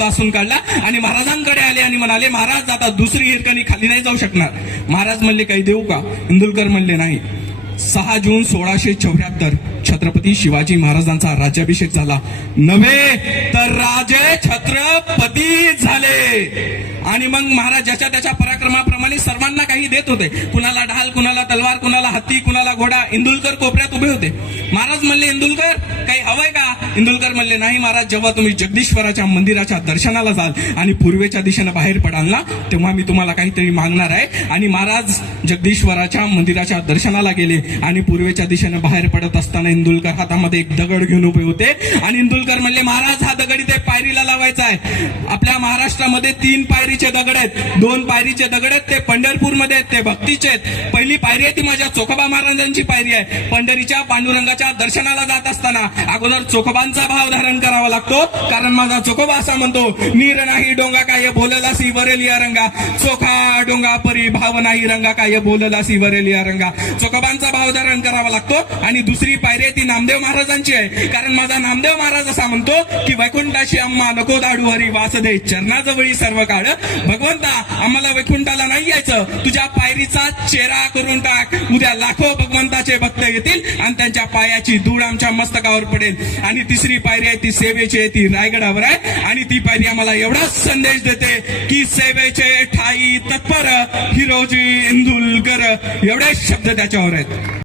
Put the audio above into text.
तासून काढला आणि महाराजांकडे आले आणि म्हणाले, महाराज आता दुसरी हिरकणी खाली नाही जाऊ शकणार. महाराज म्हणले, काही देऊ का? इंदुलकर म्हणले, नाही. 6 जून 1674 छत्रपती शिवाजी महाराजांचा राज्याभिषेक झाला. नव्हे तर राजे छत्रपती झाले. आणि मग महाराज ज्याच्या त्याच्या पराक्रमाप्रमाणे सर्वांना काही देत होते. कुणाला ढाल, कुणाला तलवार, कुणाला हत्ती, कुणाला घोडा. इंदुलकर कोपऱ्यात उभे होते. महाराज म्हणले, इंदुलकर काही हवंय का? इंदुलकर म्हणले, नाही महाराज, जेव्हा तुम्ही जगदीश्वराच्या मंदिराच्या दर्शनाला जाल आणि पूर्वेच्या दिशेनं बाहेर पडाल ना, तेव्हा मी तुम्हाला काहीतरी मागणार आहे. आणि महाराज जगदीश्वराच्या मंदिराच्या दर्शनाला गेले आणि पूर्वेच्या दिशेनं बाहेर पडत असताना इंदुलकर हातामध्ये एक दगड घेऊन उभे होते. आणि इंदुलकर म्हणले, महाराज हा दगड इथे पायरीला लावायचा आहे. आपल्या महाराष्ट्रामध्ये 3 पायरीचे दगड आहेत. 2 पायरीचे दगड आहेत, ते पंढरपूरमध्ये आहेत, ते भक्तीचे आहेत. पहिली पायरी आहे ती माझ्या चोखोबा महाराजांची पायरी आहे. पंढरीच्या पांडुरंगाच्या दर्शनाला जात असताना अगोदर चोखोबांचा भाव धारण करावा लागतो, कारण माझा चोखोबा असा म्हणतो, नीर नाही डोंगा काय बोललासी वरेलिया रंगा, चोखा डोंगा परी भाव नाही रंगा काय बोललासी वरेलिया रंगा. चोखोबांचा भाव धारण करावा लागतो. आणि दुसरी पायरी आहे ती नामदेव महाराजांची आहे, कारण माझा नामदेव महाराज असा म्हणतो की वैकुंठाशी अम्मा नको दाडू हरी वासदे चरणाजवळी सर्व काळ. भगवंता आम्हाला वैकुंठाला नाही यायचं, तुझ्या पायरीचा चेहरा करून टाक. उद्या लाखो भगवंताचे भक्त येतील आणि त्यांच्या पायाची धूळ आमच्या मस्तकावर पडेल. आणि तिसरी पायरी आहे ती सेवेची आहे, ती रायगडावर आहे. आणि ती पायरी आम्हाला एवढाच संदेश देते की सेवेचे ठाई तत्पर हिरोजी इंदुलकर. एवढे शब्द त्याच्यावर आहेत.